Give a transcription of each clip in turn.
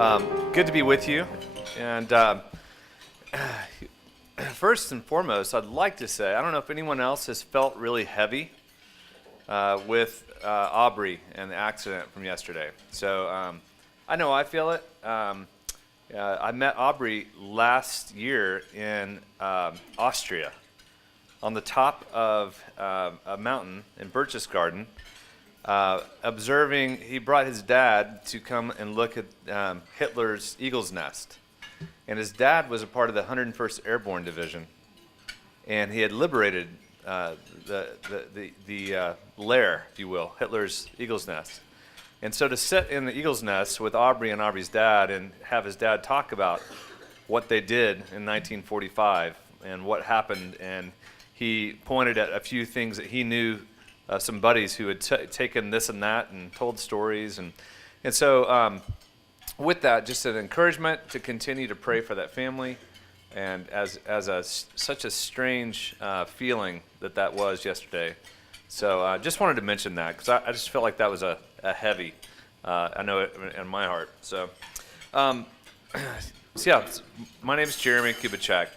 Good to be with you. And first and foremost, I'd like to say, I don't know if anyone else has felt really heavy with Aubrey and the accident from yesterday. So I know I feel it. I met Aubrey last year in Austria on the top of a mountain in Berchtesgaden. Observing, he brought his dad to come and look at Hitler's eagle's nest. And his dad was a part of the 101st Airborne Division. And he had liberated the lair, if you will, Hitler's eagle's nest. And so to sit in the eagle's nest with Aubrey and Aubrey's dad and have his dad talk about what they did in 1945 and what happened, and he pointed at a few things that he knew, some buddies who had taken this and that and told stories. And so with that, just an encouragement to continue to pray for that family. And such a strange feeling that was yesterday. So just wanted to mention that because I just felt like that was a heavy, I know it in my heart. So, yeah, my name is Jeremie Kubicek.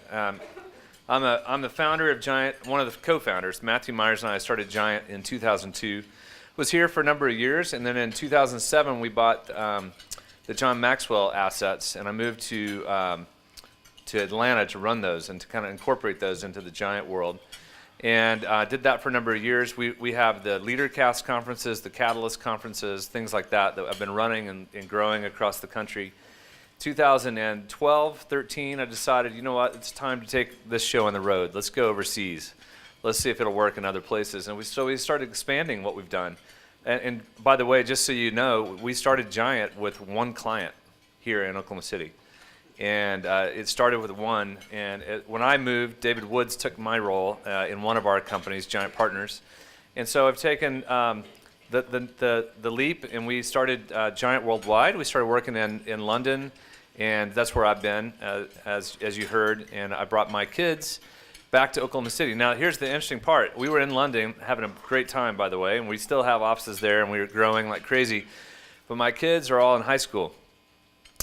I'm the founder of Giant, one of the co-founders. Matthew Myers and I started Giant in 2002. Was here for a number of years, and then in 2007 we bought the John Maxwell assets, and I moved to Atlanta to run those and to kind of incorporate those into the Giant world. And did that for a number of years. We have the LeaderCast conferences, the Catalyst conferences, things like that I've been running and growing across the country. 2012, 13, I decided, you know what, it's time to take this show on the road. Let's go overseas. Let's see if it'll work in other places. And so we started expanding what we've done. And by the way, just so you know, we started Giant with one client here in Oklahoma City. And it started with one. And when I moved, David Woods took my role in one of our companies, Giant Partners. And so I've taken the leap, and we started Giant Worldwide. We started working in London, and that's where I've been, as you heard. And I brought my kids back to Oklahoma City. Now, here's the interesting part. We were in London, having a great time, by the way, and we still have offices there, and we were growing like crazy. But my kids are all in high school,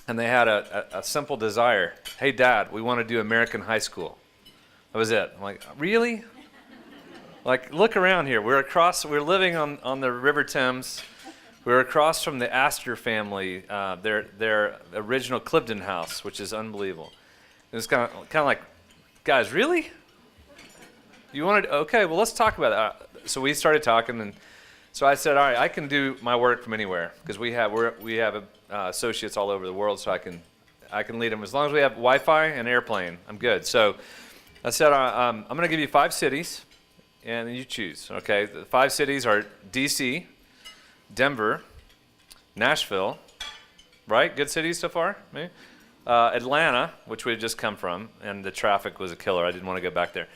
and they had a simple desire. Hey, Dad, we want to do American high school. That was it. I'm like, really? Like, look around here. We're living on the River Thames. We're across from the Astor family, their original Clifton house, which is unbelievable. It's kind of like, guys, really? You wanted? Okay, well, let's talk about that. So we started talking, and so I said, all right, I can do my work from anywhere because we have associates all over the world, so I can lead them as long as we have Wi-Fi and airplane. I'm good. So I said, I'm going to give you 5 cities. And you choose, okay? The 5 cities are D.C., Denver, Nashville, right? Good cities so far, maybe? Atlanta, which we had just come from, and the traffic was a killer. I didn't want to go back there.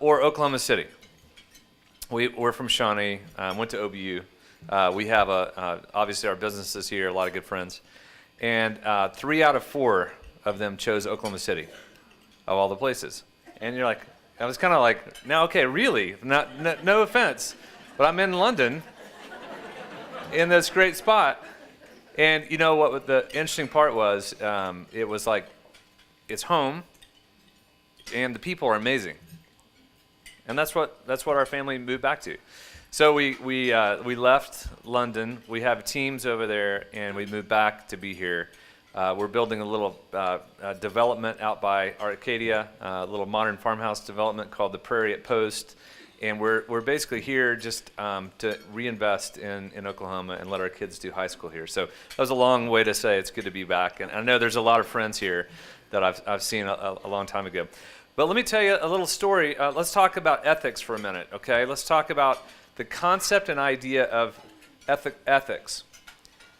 Or Oklahoma City. We're from Shawnee, went to OBU. We have, obviously, our businesses here, a lot of good friends. And 3 out of 4 of them chose Oklahoma City, of all the places. And you're like, I was kind of like, now, okay, really? No offense, but I'm in London in this great spot. And you know what the interesting part was? It was like, it's home, and the people are amazing. And that's what our family moved back to. So we left London. We have teams over there, and we moved back to be here. We're building a little development out by Arcadia, a little modern farmhouse development called the Prairie at Post, and we're basically here just to reinvest in Oklahoma and let our kids do high school here. So that was a long way to say it's good to be back, and I know there's a lot of friends here that I've seen a long time ago. But let me tell you a little story. Let's talk about ethics for a minute, okay? Let's talk about the concept and idea of ethics.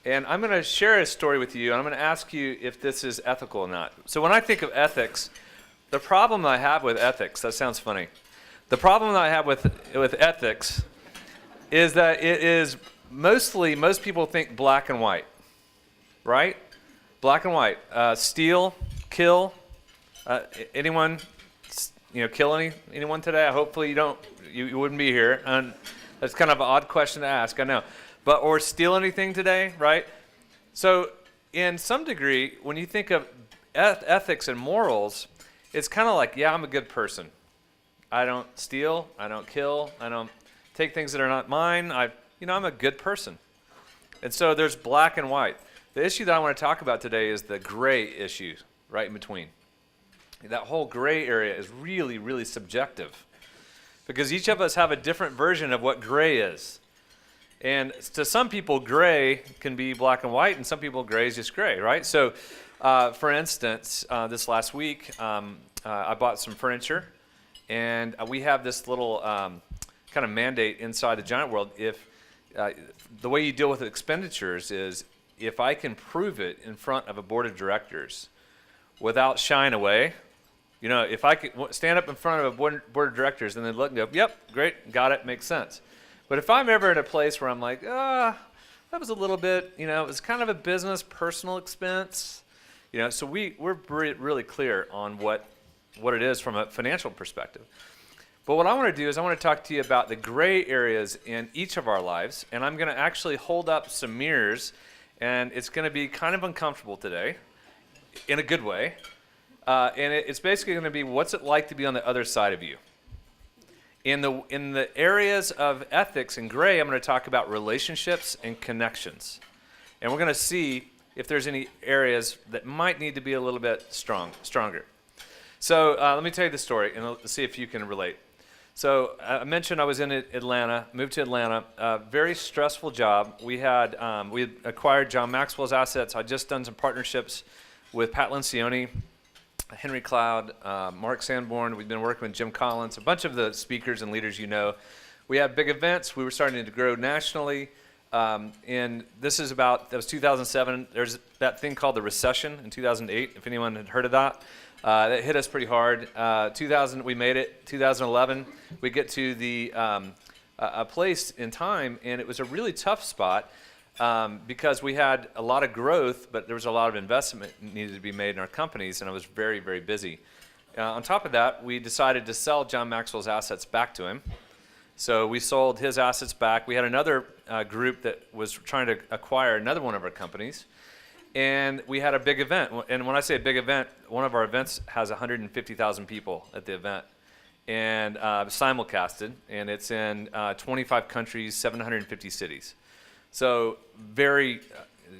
And I'm going to share a story with you, and I'm going to ask you if this is ethical or not. So when I think of ethics, the problem I have with ethics, that sounds funny. The problem that I have with ethics is that it is most people think black and white, right? Black and white. Steal, kill. Anyone, kill anyone today? Hopefully you wouldn't be here. And that's kind of an odd question to ask, I know. Or steal anything today, right? So in some degree, when you think of ethics and morals, it's kind of like, yeah, I'm a good person. I don't steal, I don't kill, I don't take things that are not mine. I'm a good person. And so there's black and white. The issue that I want to talk about today is the gray issue, right in between. That whole gray area is really, really subjective, because each of us have a different version of what gray is. And to some people, gray can be black and white, and some people, gray is just gray, right? So, for instance, this last week, I bought some furniture, and we have this little kind of mandate inside the Giant World. If the way you deal with expenditures is, if I can prove it in front of a board of directors without shying away, if I could stand up in front of a board of directors and then look and go, yep, great, got it, makes sense. But if I'm ever in a place where I'm like, that was a little bit, it was kind of a business, personal expense, so we're really clear on what it is from a financial perspective. But what I want to do is I want to talk to you about the gray areas in each of our lives, and I'm going to actually hold up some mirrors, and it's going to be kind of uncomfortable today, in a good way, and it's basically going to be, what's it like to be on the other side of you? In the areas of ethics and gray, I'm going to talk about relationships and connections. And we're going to see if there's any areas that might need to be a little bit stronger. So let me tell you the story, and let's see if you can relate. So I mentioned I was in Atlanta, moved to Atlanta, very stressful job. We had acquired John Maxwell's assets. I'd just done some partnerships with Pat Lencioni, Henry Cloud, Mark Sanborn. We've been working with Jim Collins, a bunch of the speakers and leaders you know. We had big events. We were starting to grow nationally. And that was 2007. There's that thing called the recession in 2008, if anyone had heard of that. That hit us pretty hard. 2000, we made it. 2011, we get to a place in time, and it was a really tough spot. Because we had a lot of growth, but there was a lot of investment needed to be made in our companies, and I was very, very busy. On top of that, we decided to sell John Maxwell's assets back to him. So we sold his assets back. We had another group that was trying to acquire another one of our companies, and we had a big event. And when I say a big event, one of our events has 150,000 people at the event, and simulcasted, and it's in 25 countries, 750 cities. So very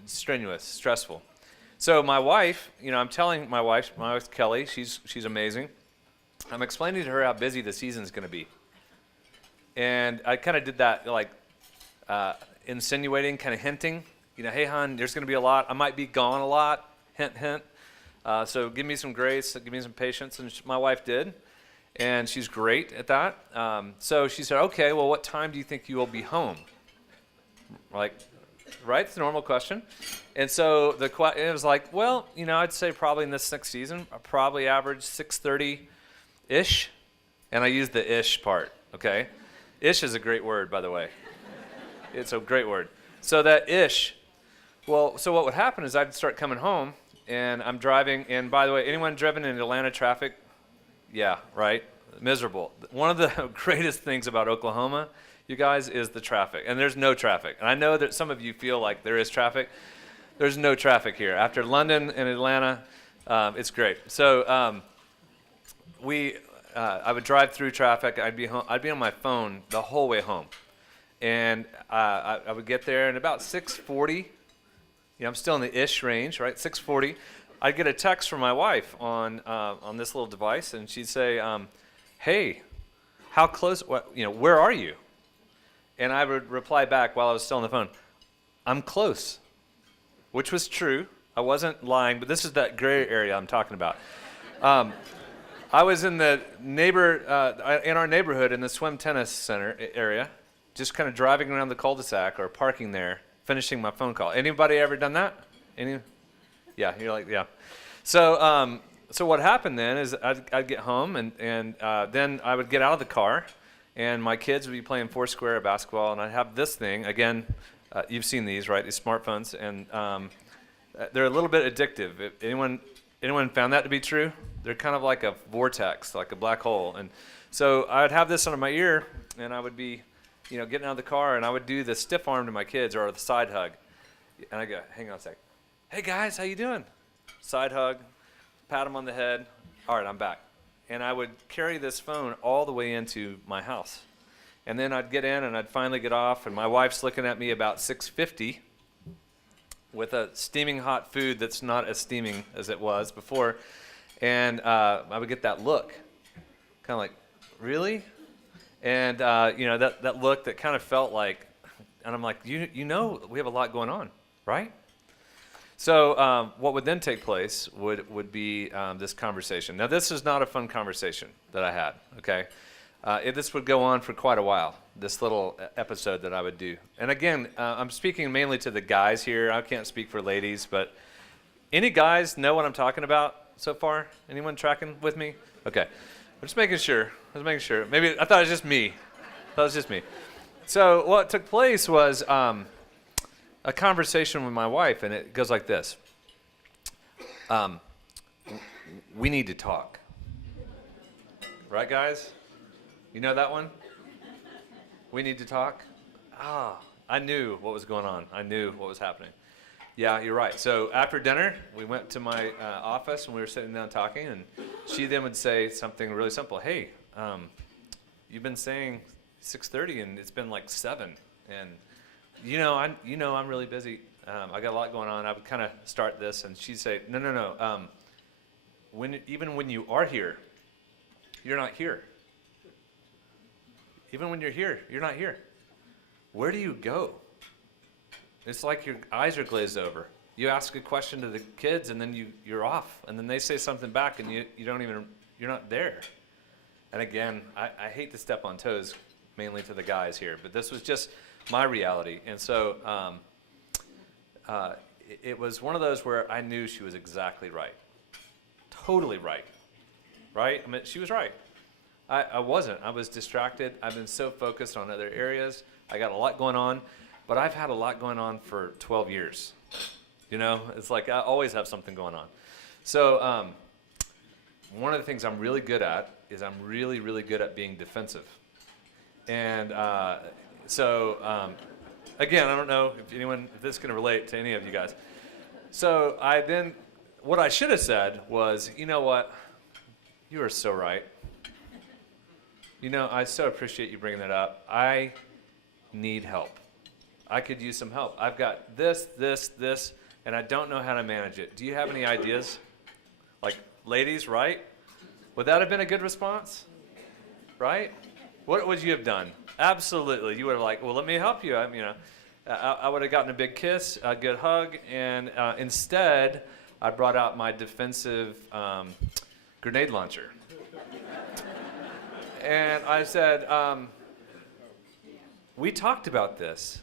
strenuous, stressful. So my wife, I'm telling my wife Kelly, she's amazing. I'm explaining to her how busy the season's going to be. And I kind of did that, like insinuating, kind of hinting, hey, hon, there's going to be a lot. I might be gone a lot, hint, hint. So give me some grace, give me some patience. And my wife did, and she's great at that. So she said, okay, well, what time do you think you will be home? Like, right? It's a normal question. And so it was like, well, I'd say probably in this next season, I probably average 6:30-ish. And I use the ish part, okay? Ish is a great word, by the way. It's a great word. So that ish, well, so what would happen is I'd start coming home, and I'm driving. And by the way, anyone driven in Atlanta traffic? Yeah, right? Miserable. One of the greatest things about Oklahoma, you guys, is the traffic. And there's no traffic. And I know that some of you feel like there is traffic. There's no traffic here. After London and Atlanta, it's great. So I would drive through traffic. I'd be on my phone the whole way home. And I would get there, and about 6:40, I'm still in the ish range, right? 6:40, I'd get a text from my wife on this little device, and she'd say, hey, how close, where are you? And I would reply back while I was still on the phone, I'm close, which was true. I wasn't lying, but this is that gray area I'm talking about. I was in the in our neighborhood in the swim tennis center area, just kind of driving around the cul-de-sac or parking there, finishing my phone call. Anybody ever done that? Yeah, you're like, yeah. So what happened then is I'd get home, and then I would get out of the car, and my kids would be playing Foursquare basketball, and I'd have this thing. Again, you've seen these, right? These smartphones, and they're a little bit addictive. If anyone found that to be true? They're kind of like a vortex, like a black hole. And so I'd have this under my ear, and I would be, getting out of the car, and I would do the stiff arm to my kids, or the side hug. And I go, hang on a sec. hey guys, how you doing? Side hug, pat him on the head. All right, I'm back. And I would carry this phone all the way into my house. And then I'd get in and I'd finally get off, and my wife's looking at me about 6:50 with a steaming hot food that's not as steaming as it was before. And I would get that look, kind of like, really? And that look that kind of felt like, and I'm like, you know, we have a lot going on, right? So what would then take place would be this conversation. Now, this is not a fun conversation that I had, okay? This would go on for quite a while, this little episode that I would do. And again, I'm speaking mainly to the guys here. I can't speak for ladies, but any guys know what I'm talking about so far? Anyone tracking with me? Okay. I'm just making sure. Maybe I thought it was just me. So what took place was a conversation with my wife, and it goes like this. We need to talk. Right, guys? You know that one? We need to talk? I knew what was going on. I knew what was happening. Yeah, you're right. So after dinner, we went to my office, and we were sitting down talking, and she then would say something really simple. Hey, you've been saying 6:30, and it's been like 7, and I'm really busy. I got a lot going on. I would kind of start this, and she'd say, no. Even when you are here, you're not here. Even when you're here, you're not here. Where do you go? It's like your eyes are glazed over. You ask a question to the kids, and then you're off, and then they say something back, and you're not there. And again, I hate to step on toes, mainly to the guys here, but this was just my reality. And so it was one of those where I knew she was exactly right. Totally right. Right? I mean, she was right. I wasn't. I was distracted. I've been so focused on other areas. I got a lot going on, but I've had a lot going on for 12 years. It's like I always have something going on. So one of the things I'm really good at is I'm really, really good at being defensive. And again, I don't know if this can relate to any of you guys. So what I should have said was, you know what? You are so right. I so appreciate you bringing that up. I need help. I could use some help. I've got this, and I don't know how to manage it. Do you have any ideas? Like, ladies, right? Would that have been a good response? Right? What would you have done? Absolutely. You would have well, let me help you. I would have gotten a big kiss, a good hug, and instead, I brought out my defensive grenade launcher. And I said, we talked about this.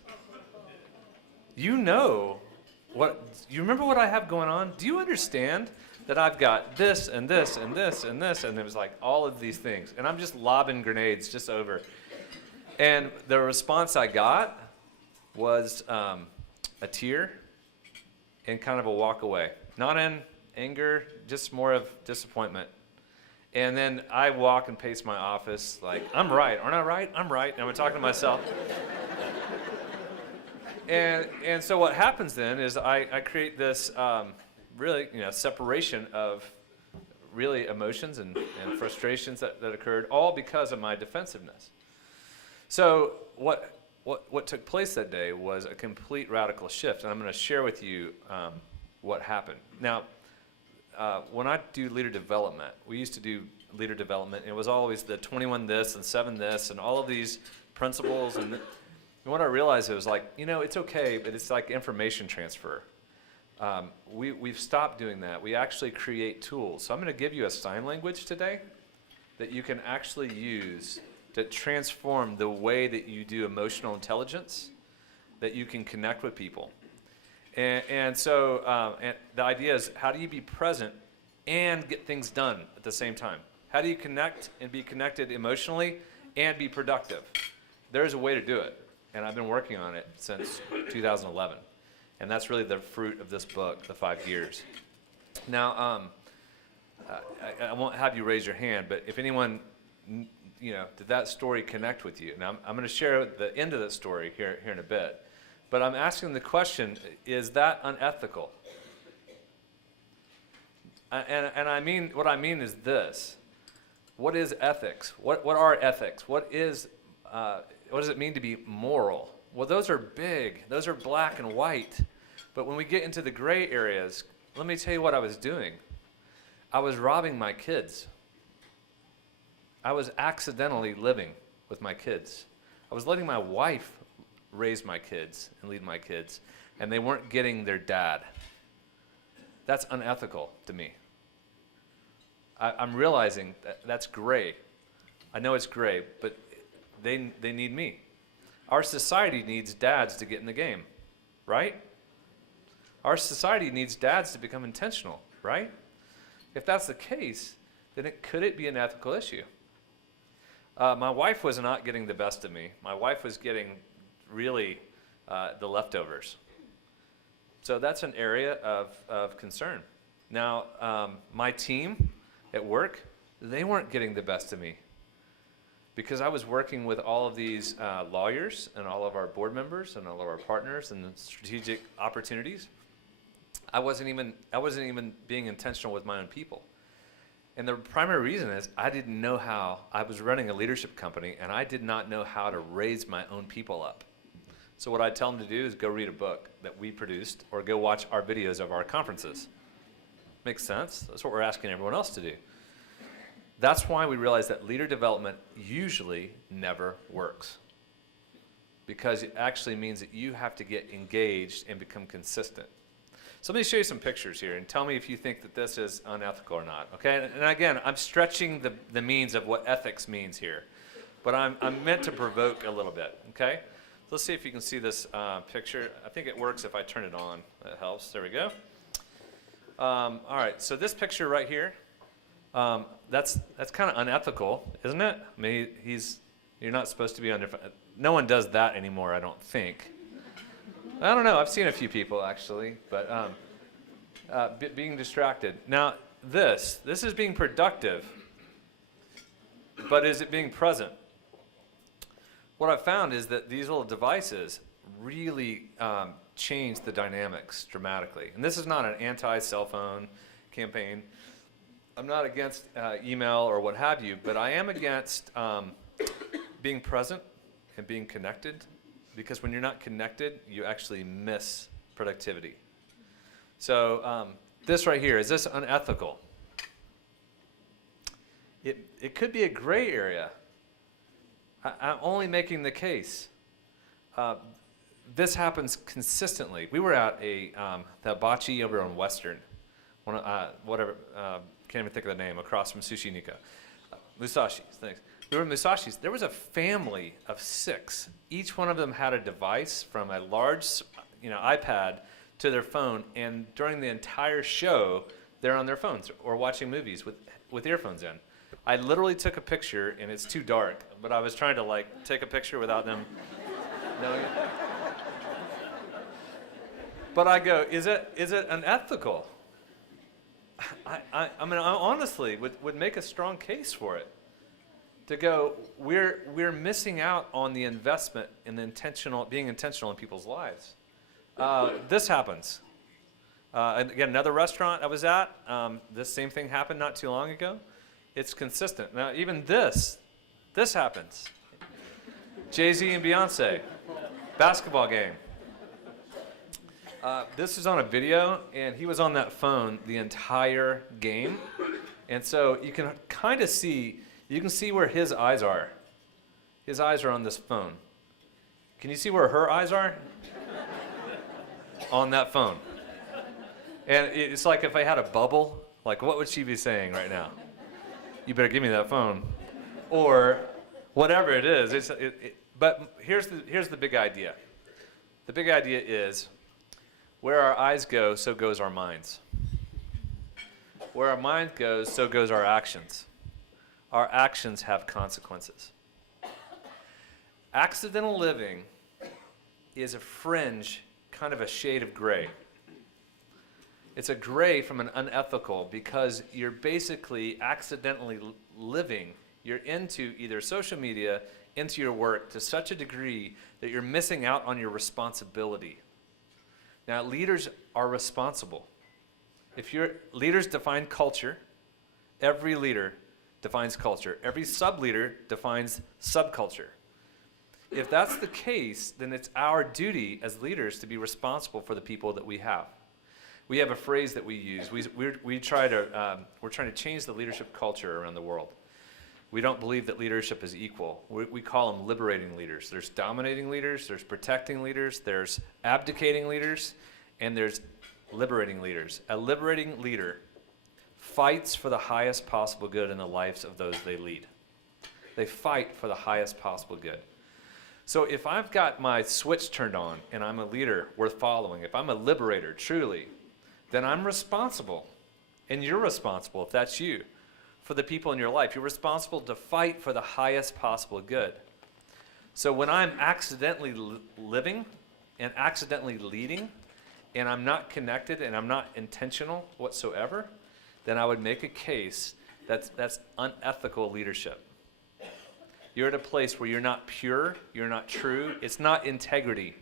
You remember what I have going on? Do you understand that I've got this and this and this and this? And it was like all of these things. And I'm just lobbing grenades just over. And the response I got was a tear and kind of a walk away. Not in anger, just more of disappointment. And then I walk and pace my office like, I'm right, aren't I right? I'm right. And I'm talking to myself. And so what happens then is I create this really separation of really emotions and frustrations that occurred, all because of my defensiveness. So what took place that day was a complete radical shift, and I'm going to share with you what happened. Now, when I do leader development, we used to do leader development, and it was always the 21 this and 7 this and all of these principles. And what I realized, it was like, it's okay, but it's like information transfer. We've stopped doing that. We actually create tools. So I'm going to give you a sign language today that you can actually use to transform the way that you do emotional intelligence, that you can connect with people. And so the idea is, how do you be present and get things done at the same time? How do you connect and be connected emotionally and be productive? There's a way to do it, and I've been working on it since 2011. And that's really the fruit of this book, The 5 Gears. Now, I won't have you raise your hand, but if anyone, did that story connect with you? Now, I'm going to share the end of that story here in a bit. But I'm asking the question, is that unethical? And I mean, what I mean is this. What is ethics? What are ethics? What does it mean to be moral? Well, those are big. Those are black and white. But when we get into the gray areas, let me tell you what I was doing. I was robbing my kids. I was accidentally living with my kids. I was letting my wife raise my kids and lead my kids, and they weren't getting their dad. That's unethical to me. I'm realizing that's gray. I know it's gray, but they need me. Our society needs dads to get in the game, right? Our society needs dads to become intentional, right? If that's the case, then could it be an ethical issue? My wife was not getting the best of me. My wife was getting really the leftovers. So that's an area of concern. Now, my team at work, they weren't getting the best of me because I was working with all of these lawyers and all of our board members and all of our partners and the strategic opportunities. I wasn't even being intentional with my own people. And the primary reason is I didn't know how. I was running a leadership company, and I did not know how to raise my own people up. So what I tell them to do is go read a book that we produced or go watch our videos of our conferences. Makes sense? That's what we're asking everyone else to do. That's why we realize that leader development usually never works, because it actually means that you have to get engaged and become consistent. So let me show you some pictures here and tell me if you think that this is unethical or not, okay? And again, I'm stretching the means of what ethics means here, but I'm meant to provoke a little bit, okay? Let's see if you can see this picture. I think it works if I turn it on. That helps. There we go. All right, so this picture right here, that's kind of unethical, isn't it? I mean, you're not supposed to be on different. No one does that anymore, I don't think. I don't know. I've seen a few people actually, but being distracted. Now, this is being productive, but is it being present? What I've found is that these little devices really change the dynamics dramatically. And this is not an anti-cell phone campaign. I'm not against email or what have you, but I am against being present and being connected, because when you're not connected, you actually miss productivity. So this right here, is this unethical? It could be a gray area. I'm only making the case. This happens consistently. We were at the hibachi over on Western, can't even think of the name, across from Sushi Nika. Musashi's, thanks. We were in Musashi's. There was a family of 6. Each one of them had a device from a large, iPad to their phone, and during the entire show, they're on their phones or watching movies with earphones in. I literally took a picture, and it's too dark, but I was trying to take a picture without them knowing it. But I go, is it unethical? I mean, I honestly would make a strong case for it. To go, we're missing out on the investment in being intentional in people's lives. This happens. And again, another restaurant I was at, this same thing happened not too long ago. It's consistent. Now, even this happens. Jay-Z and Beyonce, basketball game. This is on a video, and he was on that phone the entire game. And so you can kind of see, where his eyes are. His eyes are on this phone. Can you see where her eyes are? On that phone. And it's like if I had a bubble, what would she be saying right now? You better give me that phone. Or whatever it is. But here's the big idea. The big idea is, where our eyes go, so goes our minds. Where our mind goes, so goes our actions. Our actions have consequences. Accidental living is a fringe, kind of a shade of gray. It's a gray from an unethical, because you're basically accidentally living. You're into either social media, into your work to such a degree that you're missing out on your responsibility. Now, leaders are responsible. If your leaders define culture, every leader defines culture. Every sub-leader defines subculture. If that's the case, then it's our duty as leaders to be responsible for the people that we have. We have a phrase that we use. We're trying to change the leadership culture around the world. We don't believe that leadership is equal. We call them liberating leaders. There's dominating leaders, there's protecting leaders, there's abdicating leaders, and there's liberating leaders. A liberating leader fights for the highest possible good in the lives of those they lead. They fight for the highest possible good. So if I've got my switch turned on and I'm a leader worth following, if I'm a liberator truly, then I'm responsible, and you're responsible if that's you, for the people in your life. You're responsible to fight for the highest possible good. So when I'm accidentally living and accidentally leading, and I'm not connected and I'm not intentional whatsoever, then I would make a case that's unethical leadership. You're at a place where you're not pure, you're not true, it's not integrity.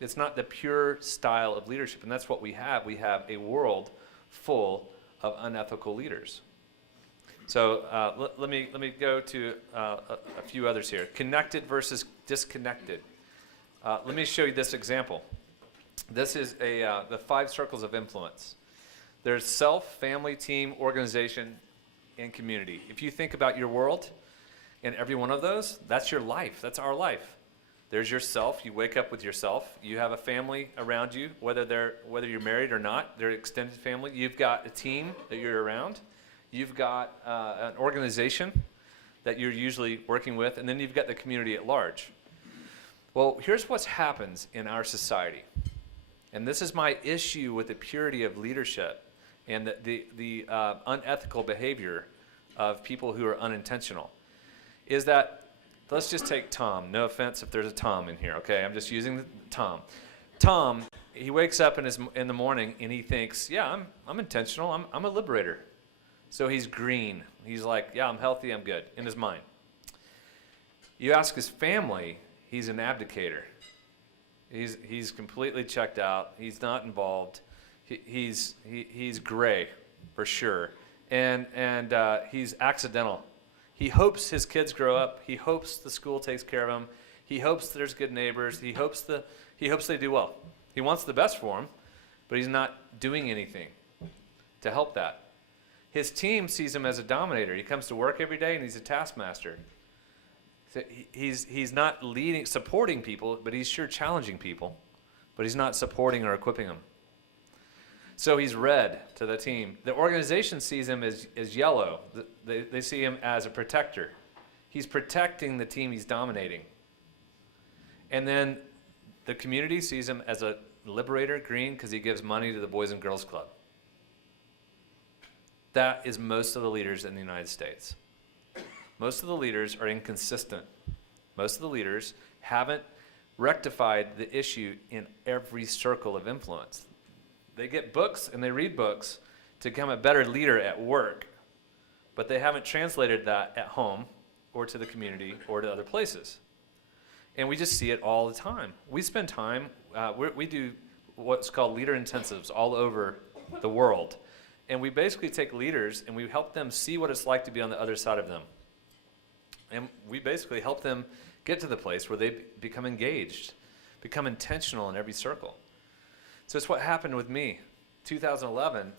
It's not the pure style of leadership, and that's what we have. We have a world full of unethical leaders. So let me go to a few others here. Connected versus disconnected. Let me show you this example. This is the 5 circles of influence. There's self, family, team, organization, and community. If you think about your world and every one of those, that's your life. That's our life. There's yourself. You wake up with yourself. You have a family around you, whether you're married or not. They're extended family. You've got a team that you're around. You've got an organization that you're usually working with, and then you've got the community at large. Well, here's what happens in our society, and this is my issue with the purity of leadership and the unethical behavior of people who are unintentional, is that, let's just take Tom. No offense if there's a Tom in here, okay? I'm just using Tom. Tom, he wakes up in the morning and he thinks, yeah, I'm intentional. I'm a liberator. So he's green. He's like, yeah, I'm healthy, I'm good, in his mind. You ask his family, he's an abdicator. He's completely checked out. He's not involved. He's gray, for sure. And he's accidental. He hopes his kids grow up. He hopes the school takes care of him. He hopes there's good neighbors. He hopes they do well. He wants the best for them, but he's not doing anything to help that. His team sees him as a dominator. He comes to work every day and he's a taskmaster. So he's not supporting people, but he's sure challenging people, but he's not supporting or equipping them. So he's red to the team. The organization sees him as yellow. They see him as a protector. He's protecting the team he's dominating. And then the community sees him as a liberator, green, because he gives money to the Boys and Girls Club. That is most of the leaders in the United States. Most of the leaders are inconsistent. Most of the leaders haven't rectified the issue in every circle of influence. They get books and they read books to become a better leader at work, but they haven't translated that at home or to the community or to other places. And we just see it all the time. We spend time, we do what's called leader intensives all over the world. And we basically take leaders and we help them see what it's like to be on the other side of them. And we basically help them get to the place where they become engaged, become intentional in every circle. So it's what happened with me. 2011,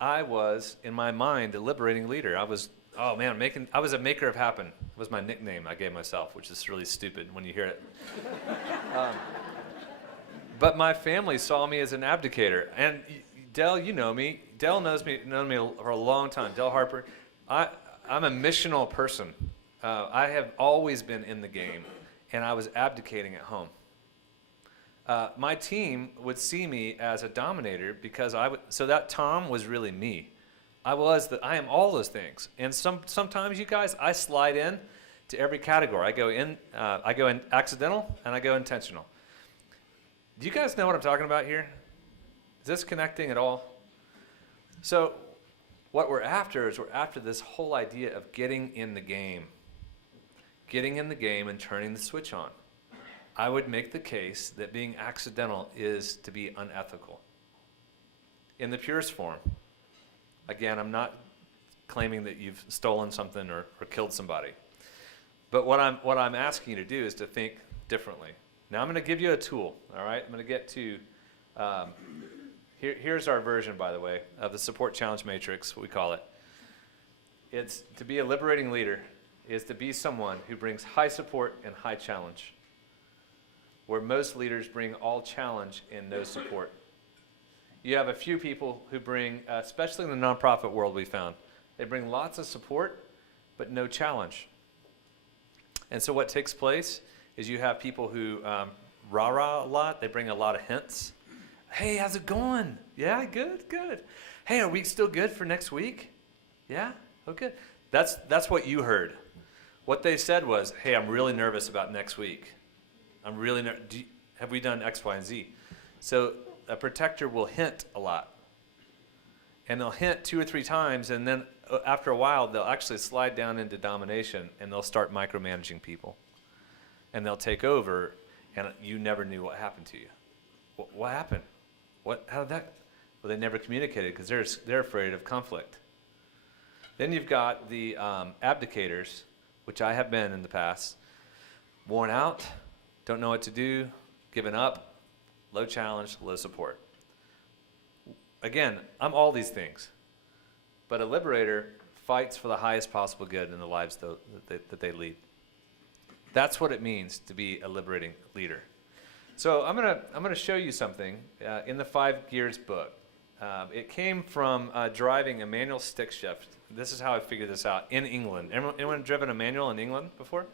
I was, in my mind, a liberating leader. I was a maker of happen. It was my nickname I gave myself, which is really stupid when you hear it. But my family saw me as an abdicator. And Dell, you know me. Dell known me for a long time. Dell Harper. I'm a missional person. I have always been in the game, and I was abdicating at home. My team would see me as a dominator because so that Tom was really me. I am all those things. And sometimes, you guys, I slide in to every category. I go in accidental and I go intentional. Do you guys know what I'm talking about here? Is this connecting at all? So what we're after is this whole idea of getting in the game. Getting in the game and turning the switch on. I would make the case that being accidental is to be unethical in the purest form. Again, I'm not claiming that you've stolen something or killed somebody. But what I'm asking you to do is to think differently. Now I'm going to give you a tool, all right? I'm going to get to, here's our version, by the way, of the support challenge matrix, what we call it. It's to be a liberating leader is to be someone who brings high support and high challenge, where most leaders bring all challenge and no support. You have a few people who bring, especially in the nonprofit world we found, they bring lots of support, but no challenge. And so what takes place is you have people who rah-rah a lot. They bring a lot of hints. Hey, how's it going? Yeah, good, good. Hey, are we still good for next week? Yeah? Oh, good. That's what you heard. What they said was, hey, I'm really nervous about next week. I'm really have we done X, Y, and Z? So a protector will hint a lot. And they'll hint 2 or 3 times, and then after a while, they'll actually slide down into domination, and they'll start micromanaging people. And they'll take over, and you never knew what happened to you. What happened? How did that? Well, they never communicated because they're afraid of conflict. Then you've got the abdicators, which I have been in the past, worn out, don't know what to do, giving up, low challenge, low support. Again, I'm all these things, but a liberator fights for the highest possible good in the lives that they lead. That's what it means to be a liberating leader. So I'm gonna show you something in the 5 Gears book. It came from driving a manual stick shift. This is how I figured this out in England. Anyone driven a manual in England before?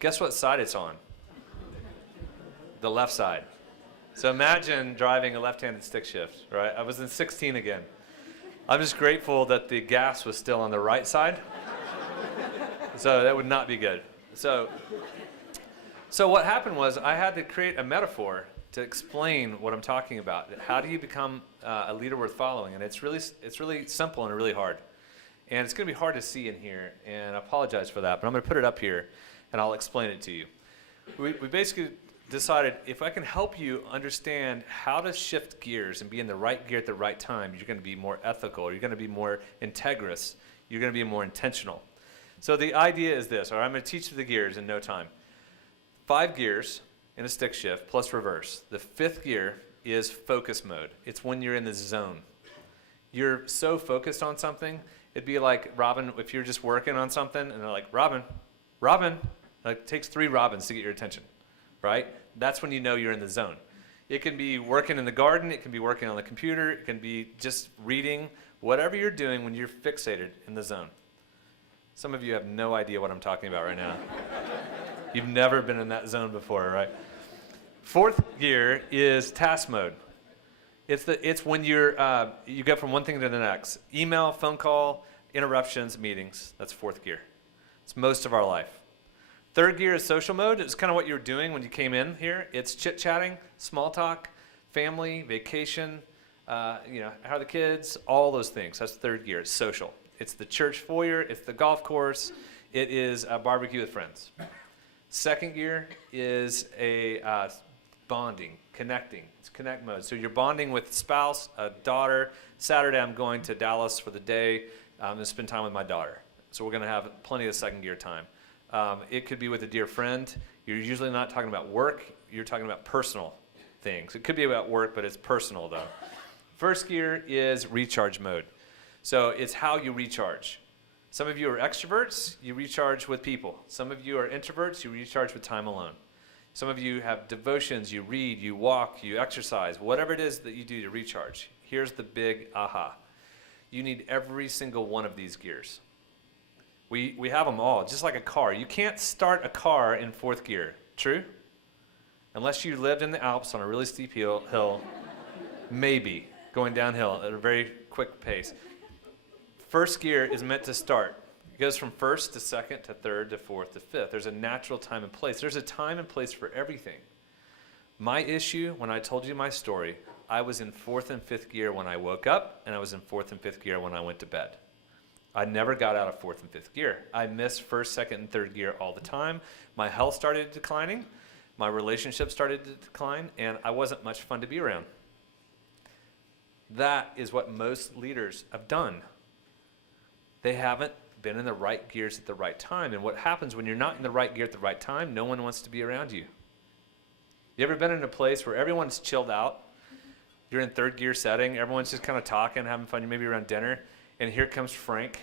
Guess what side it's on? The left side. So imagine driving a left-handed stick shift, right? I was in 16 again. I'm just grateful that the gas was still on the right side. So that would not be good. So what happened was I had to create a metaphor to explain what I'm talking about. How do you become a leader worth following? And it's really simple and really hard. And it's going to be hard to see in here, and I apologize for that, but I'm going to put it up here, and I'll explain it to you. We basically decided if I can help you understand how to shift gears and be in the right gear at the right time, you're going to be more ethical, you're going to be more integrous, you're going to be more intentional. So the idea is this, or I'm going to teach you the gears in no time. 5 gears in a stick shift plus reverse. The 5th gear is focus mode. It's when you're in the zone. You're so focused on something, it'd be like Robin, if you're just working on something and they're like, Robin, it takes 3 Robins to get your attention, right? That's when you know you're in the zone. It can be working in the garden, it can be working on the computer, it can be just reading, whatever you're doing when you're fixated in the zone. Some of you have no idea what I'm talking about right now. You've never been in that zone before, right? 4th gear is task mode. It's when you go from one thing to the next. Email, phone call, interruptions, meetings. That's 4th gear. It's most of our life. 3rd gear is social mode. It's kind of what you were doing when you came in here. It's chit-chatting, small talk, family, vacation, how are the kids, all those things. That's 3rd gear. It's social. It's the church foyer. It's the golf course. It is a barbecue with friends. 2nd gear is a bonding, connecting. It's connect mode. So you're bonding with spouse, a daughter. Saturday I'm going to Dallas for the day and spend time with my daughter. So we're going to have plenty of 2nd gear time. It could be with a dear friend. You're usually not talking about work. You're talking about personal things. It could be about work, but it's personal though. 1st gear is recharge mode. So it's how you recharge. Some of you are extroverts, you recharge with people. Some of you are introverts, you recharge with time alone. Some of you have devotions, you read, you walk, you exercise, whatever it is that you do to recharge. Here's the big aha. You need every single one of these gears. We have them all, just like a car. You can't start a car in 4th gear, true? Unless you lived in the Alps on a really steep hill, maybe, going downhill at a very quick pace. 1st gear is meant to start. It goes from 1st to 2nd to 3rd to 4th to 5th. There's a natural time and place. There's a time and place for everything. My issue, when I told you my story, I was in 4th and 5th gear when I woke up, and I was in 4th and 5th gear when I went to bed. I never got out of 4th and 5th gear. I missed 1st, 2nd, and 3rd gear all the time. My health started declining. My relationship started to decline, and I wasn't much fun to be around. That is what most leaders have done. They haven't been in the right gears at the right time. And what happens when you're not in the right gear at the right time, no one wants to be around you. You ever been in a place where everyone's chilled out? You're in third gear setting, everyone's just kind of talking, having fun, you maybe around dinner, and here comes Frank.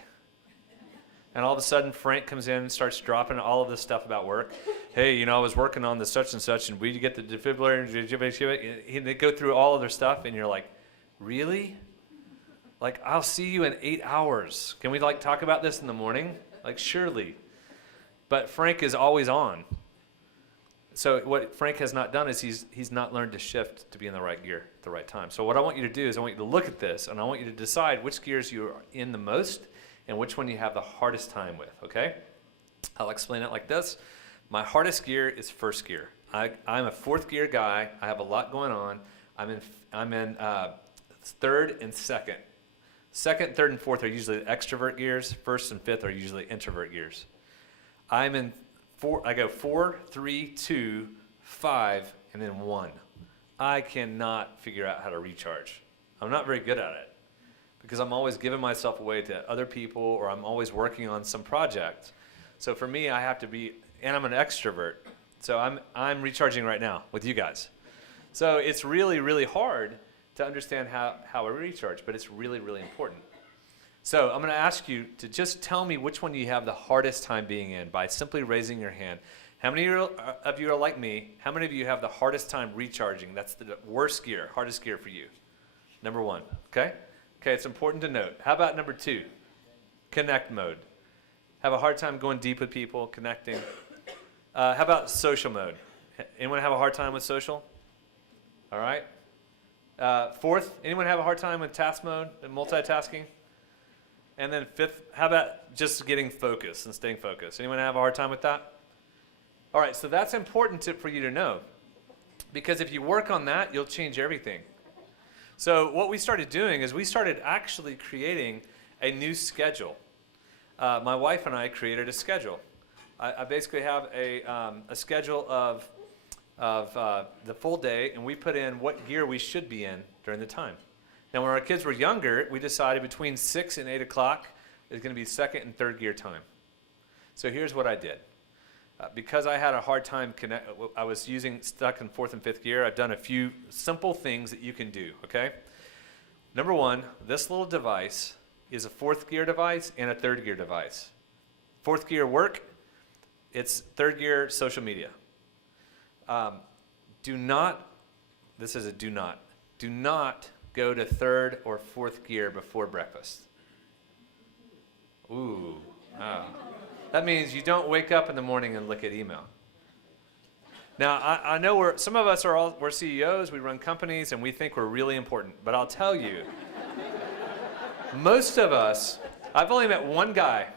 And all of a sudden, Frank comes in and starts dropping all of this stuff about work. Hey, I was working on the such and such, and we get the defibrillator, and they go through all of their stuff, and you're like, really? Like, I'll see you in 8 hours. Can we, talk about this in the morning? Surely. But Frank is always on. So what Frank has not done is he's not learned to shift to be in the right gear at the right time. So what I want you to do is I want you to look at this, and I want you to decide which gears you are in the most and which one you have the hardest time with, okay? I'll explain it like this. My hardest gear is first gear. I'm a fourth gear guy. I have a lot going on. I'm in third and second. Second, third, and fourth are usually the extrovert gears. First and fifth are usually introvert gears. I'm in I go 4, 3, 2, 5, and then 1. I cannot figure out how to recharge. I'm not very good at it because I'm always giving myself away to other people, or I'm always working on some project. So for me, I have to be, and I'm an extrovert. So I'm recharging right now with you guys. So it's really, really hard to understand how I recharge, but it's really, really important. So I'm going to ask you to just tell me which one you have the hardest time being in by simply raising your hand. How many of you are like me? How many of you have the hardest time recharging? That's the worst gear, hardest gear for you. Number 1, okay? Okay, it's important to note. How about number 2? Connect mode. Have a hard time going deep with people, connecting. How about social mode? Anyone have a hard time with social? All right. 4th, anyone have a hard time with task mode and multitasking? And then 5th, how about just getting focused and staying focused? Anyone have a hard time with that? All right, so that's important for you to know, because if you work on that, you'll change everything. So what we started doing is we started actually creating a new schedule. My wife and I created a schedule. I basically have a schedule of the full day, and we put in what gear we should be in during the time. Now, when our kids were younger, we decided between 6 and 8 o'clock is going to be second and third gear time. So here's what I did. Because I had a hard time I was stuck in 4th and 5th gear, I've done a few simple things that you can do, okay? Number 1, this little device is a 4th gear device and a 3rd gear device. 4th gear work, it's 3rd gear social media. Do not go to 3rd or 4th gear before breakfast. Ooh, wow. That means you don't wake up in the morning and look at email. Now, I know some of us we're CEOs, we run companies, and we think we're really important. But I'll tell you, most of us, I've only met one guy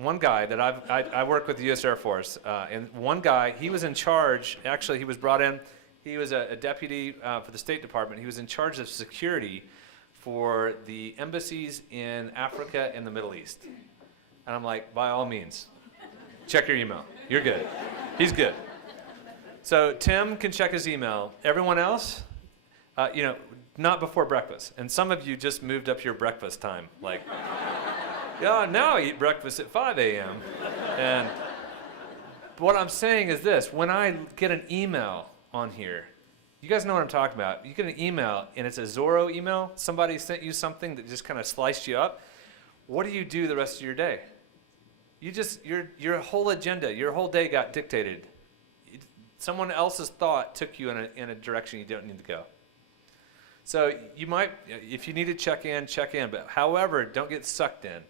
that I work with the U.S. Air Force, and one guy, he was in charge, actually he was brought in, he was a deputy for the State Department. He was in charge of security for the embassies in Africa and the Middle East. And I'm like, by all means, check your email. You're good. He's good. So Tim can check his email. Everyone else, not before breakfast. And some of you just moved up your breakfast time. Like, yeah, now I eat breakfast at 5 a.m. And what I'm saying is this. When I get an email on here, you guys know what I'm talking about. You get an email, and it's a Zorro email. Somebody sent you something that just kind of sliced you up. What do you do the rest of your day? Your whole agenda, your whole day got dictated. Someone else's thought took you in a direction you don't need to go. So you might, if you need to check in. But however, don't get sucked in.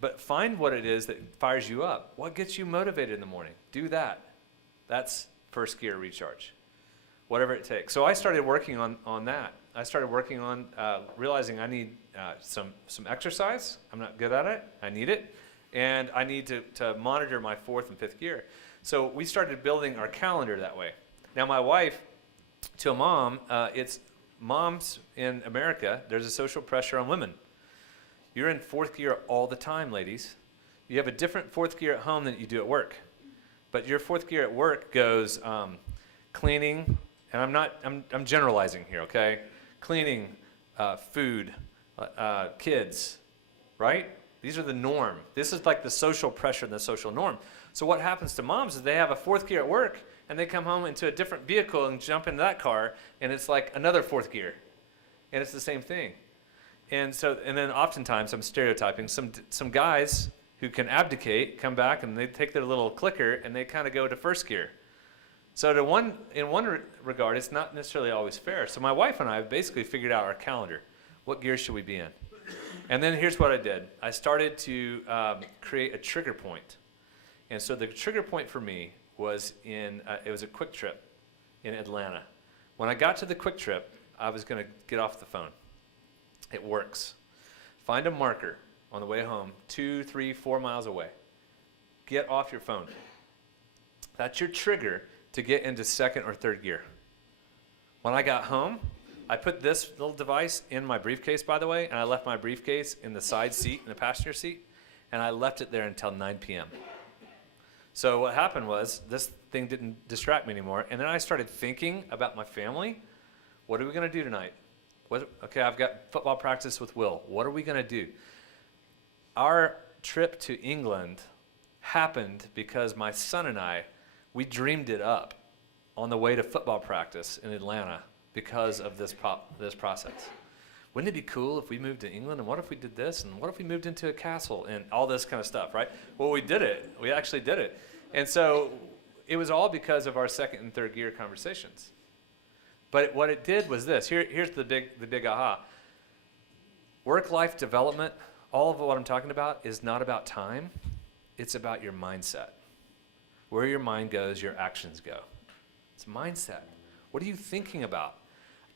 But find what it is that fires you up. What gets you motivated in the morning? Do that. That's first gear recharge. Whatever it takes. So I started working on that. I started working on realizing I need some exercise. I'm not good at it. I need it. And I need to monitor my 4th and 5th gear. So we started building our calendar that way. Now my wife, to a mom, it's moms in America, there's a social pressure on women. You're in 4th gear all the time, ladies. You have a different 4th gear at home than you do at work. But your 4th gear at work goes cleaning, and I'm generalizing here, okay? Cleaning, food, kids, right? These are the norm. This is like the social pressure and the social norm. So what happens to moms is they have a fourth gear at work, and they come home into a different vehicle and jump into that car, and it's like another fourth gear. And it's the same thing. And then oftentimes, I'm stereotyping, some guys who can abdicate come back and they take their little clicker and they kind of go to first gear. So in one regard, it's not necessarily always fair. So my wife and I have basically figured out our calendar. What gear should we be in? And then here's what I did. I started to create a trigger point. And so the trigger point for me was it was a quick trip in Atlanta. When I got to the quick trip, I was going to get off the phone. It works. Find a marker on the way home, 2, 3, 4 miles away. Get off your phone. That's your trigger to get into second or third gear. When I got home, I put this little device in my briefcase, by the way, and I left my briefcase in the side seat, in the passenger seat, and I left it there until 9 p.m. So what happened was this thing didn't distract me anymore, and then I started thinking about my family. What are we going to do tonight? Okay, I've got football practice with Will. What are we going to do? Our trip to England happened because my son and I, we dreamed it up on the way to football practice in Atlanta because of this process. Wouldn't it be cool if we moved to England? And what if we did this? And what if we moved into a castle? And all this kind of stuff, right? Well, we did it. We actually did it. And so it was all because of our second and third gear conversations. But what it did was this. Here's the big aha. Work-life development, all of what I'm talking about is not about time. It's about your mindset. Where your mind goes, your actions go. It's mindset. What are you thinking about?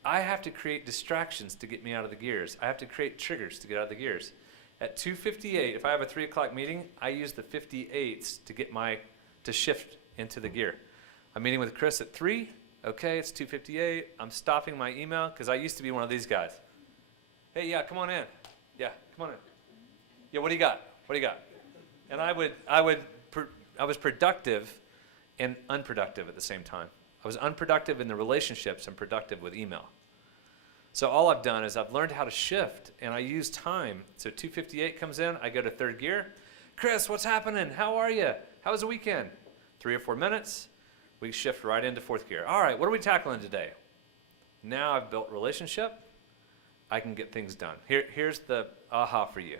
I have to create distractions to get me out of the gears. I have to create triggers to get out of the gears. At 2:58, if I have a 3 o'clock meeting, I use the 58s to shift into the gear. I'm meeting with Chris at 3. Okay, it's 2:58. I'm stopping my email because I used to be one of these guys. Hey, yeah, come on in. Yeah, come on in. Yeah, what do you got? What do you got? And I was productive and unproductive at the same time. I was unproductive in the relationships and productive with email. So all I've done is I've learned how to shift, and I use time. So 2:58 comes in, I go to third gear. Chris, what's happening? How are you? How was the weekend? 3 or 4 minutes. We shift right into fourth gear. All right, what are we tackling today? Now I've built relationship. I can get things done. Here's the aha for you.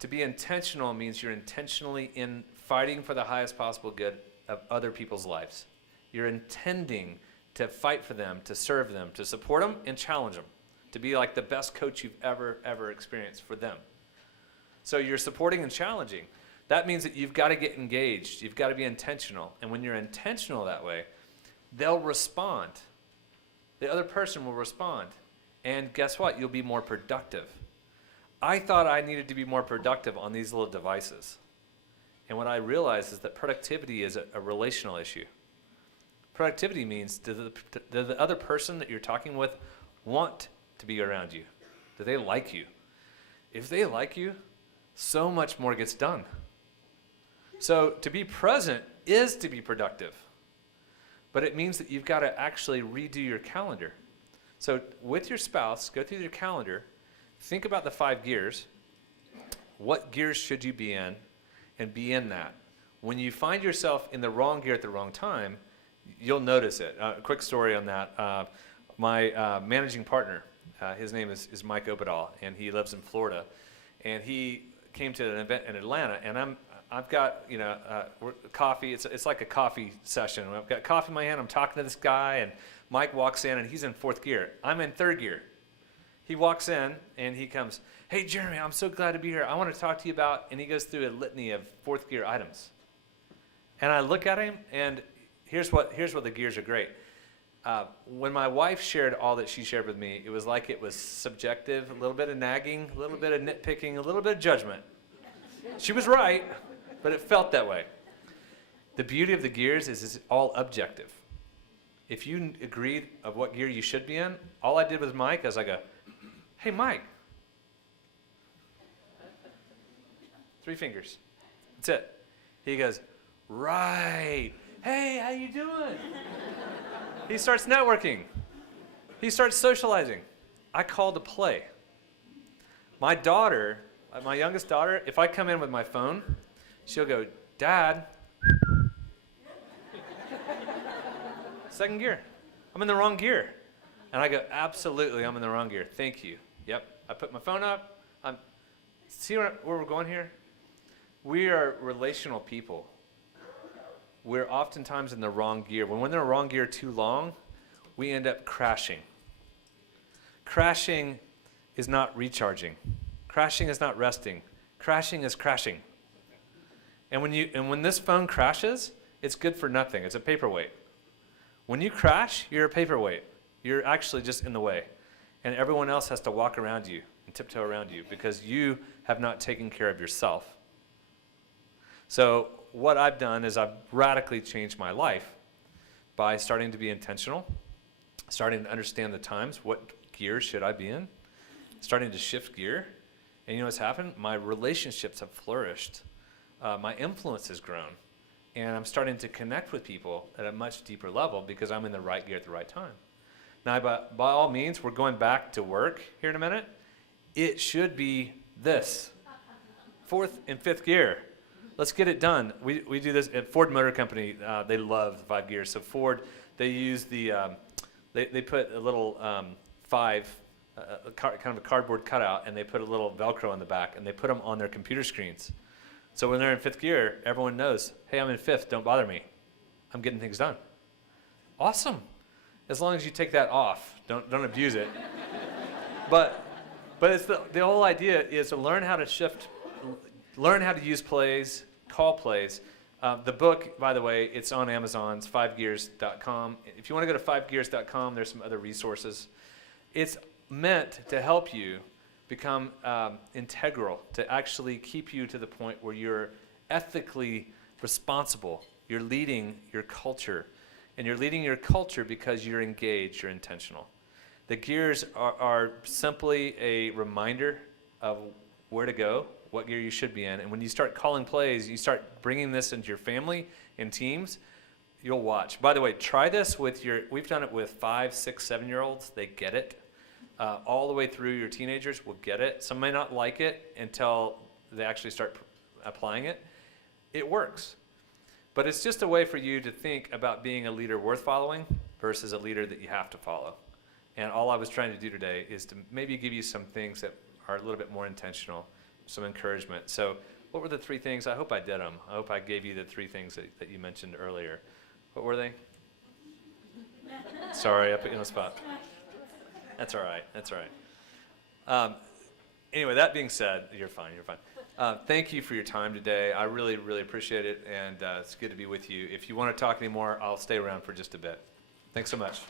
To be intentional means you're intentionally in fighting for the highest possible good of other people's lives. You're intending to fight for them, to serve them, to support them, and challenge them. To be like the best coach you've ever experienced for them. So you're supporting and challenging. That means that you've got to get engaged. You've got to be intentional. And when you're intentional that way, they'll respond. The other person will respond. And guess what? You'll be more productive. I thought I needed to be more productive on these little devices. And what I realized is that productivity is a relational issue. Productivity means, does the other person that you're talking with want to be around you? Do they like you? If they like you, so much more gets done. So to be present is to be productive. But it means that you've got to actually redo your calendar. So with your spouse, go through your calendar, think about the 5 gears. What gears should you be in? And be in that. When you find yourself in the wrong gear at the wrong time, you'll notice it. A quick story on that. My managing partner, his name is Mike Obadal, and he lives in Florida. And he came to an event in Atlanta, and I've got coffee. It's like a coffee session. I've got coffee in my hand. I'm talking to this guy, and Mike walks in, and he's in 4th gear. I'm in 3rd gear. He walks in, and he comes, "Hey, Jeremy, I'm so glad to be here. I want to talk to you about," and he goes through a litany of 4th gear items. And I look at him, and here's what the gears are great. When my wife shared all that she shared with me, it was like it was subjective, a little bit of nagging, a little bit of nitpicking, a little bit of judgment. She was right, but it felt that way. The beauty of the gears is it's all objective. If you agreed of what gear you should be in, all I did with Mike is I go, "Hey, Mike." 3 fingers. That's it. He goes, "Right. Hey, how you doing?" He starts networking. He starts socializing. I call to play. My daughter, my youngest daughter, if I come in with my phone, she'll go, Dad, second gear. I'm in the wrong gear. And I go, absolutely, I'm in the wrong gear. Thank you. Yep. I put my phone up. See where we're going here? We are relational people. We're oftentimes in the wrong gear. When we're in the wrong gear too long, we end up crashing. Crashing is not recharging. Crashing is not resting. Crashing is crashing. And when this phone crashes, it's good for nothing. It's a paperweight. When you crash, you're a paperweight. You're actually just in the way. And everyone else has to walk around you and tiptoe around you because you have not taken care of yourself. So what I've done is I've radically changed my life by starting to be intentional, starting to understand the times, what gear should I be in, starting to shift gear. And you know what's happened? My relationships have flourished. My influence has grown. And I'm starting to connect with people at a much deeper level because I'm in the right gear at the right time. Now, by all means, we're going back to work here in a minute. It should be this, 4th and 5th gear. Let's get it done. We do this at Ford Motor Company. They love the 5 gears. So Ford, they use the, they put a little kind of a cardboard cutout, and they put a little Velcro on the back, and they put them on their computer screens. So when they're in 5th gear, everyone knows, hey, I'm in 5th, don't bother me. I'm getting things done. Awesome. As long as you take that off, don't abuse it. But it's the whole idea is to learn how to shift, learn how to use plays, call plays. The book, by the way, it's on Amazon. It's 5gears.com. If you want to go to 5gears.com, there's some other resources. It's meant to help you become integral, to actually keep you to the point where you're ethically responsible. You're leading your culture. And you're leading your culture because you're engaged, you're intentional. The gears are simply a reminder of where to go, what gear you should be in. And when you start calling plays, you start bringing this into your family and teams, you'll watch. By the way, try this with we've done it with 5, 6, 7-year-olds. They get it. All the way through your teenagers will get it. Some may not like it until they actually start applying it. It works. But it's just a way for you to think about being a leader worth following versus a leader that you have to follow. And all I was trying to do today is to maybe give you some things that are a little bit more intentional, some encouragement. So what were the 3 things? I hope I did them. I hope I gave you the 3 things that you mentioned earlier. What were they? Sorry, I put you on the spot. That's all right. That's all right. Anyway, that being said, you're fine. You're fine. Thank you for your time today. I really, really appreciate it, and it's good to be with you. If you want to talk anymore, I'll stay around for just a bit. Thanks so much.